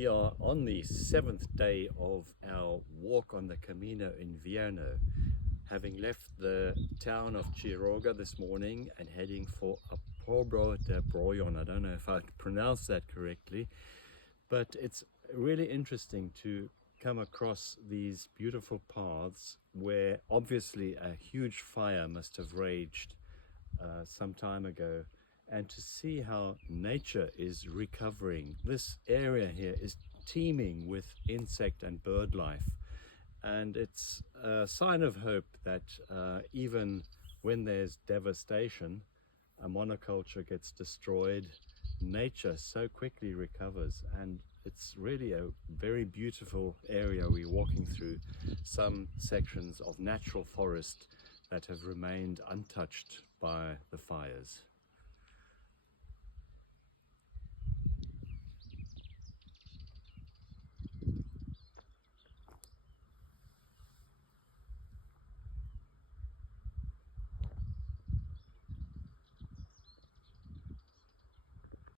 We are on the 7th day of our walk on the Camino in Vierno, having left the town of Quiroga this morning and heading for Apobro de Broyon. I don't know if I pronounced that correctly, but it's really interesting to come across these beautiful paths where obviously a huge fire must have raged some time ago, and to see how nature is recovering. This area here is teeming with insect and bird life, and it's a sign of hope that even when there's devastation, a monoculture gets destroyed, nature so quickly recovers. And it's really a very beautiful area we're walking through, some sections of natural forest that have remained untouched by the fires.